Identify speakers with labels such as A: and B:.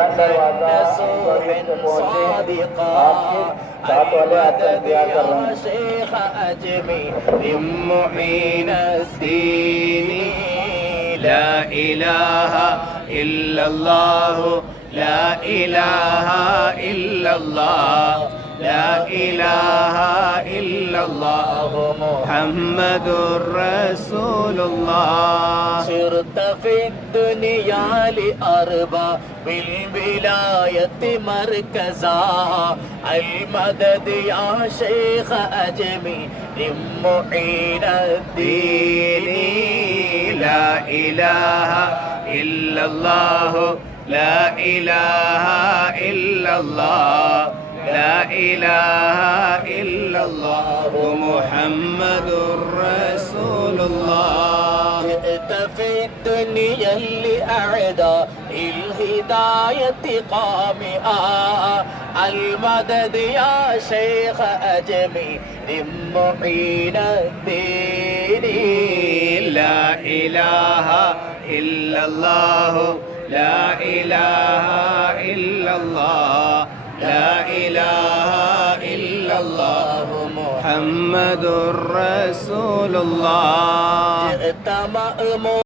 A: مدد سوح صادقا الله
B: شيخ من الدين لا إله إلا الله لا إله إلا الله لا إله الله محمد رسول الله. صرت في الدنيا لأربع بالولاية مركزا. المدد يا شيخ أجمي معين الدين. لا إله إلا الله لا إله إلا الله. إله إلا الله محمد رسول الله. جئت في الدنيا لأعداء الهداية قامئا المدد يا شيخ أجمي معين الدين. لا إله إلا الله لا إله إلا الله لا إله إلا الله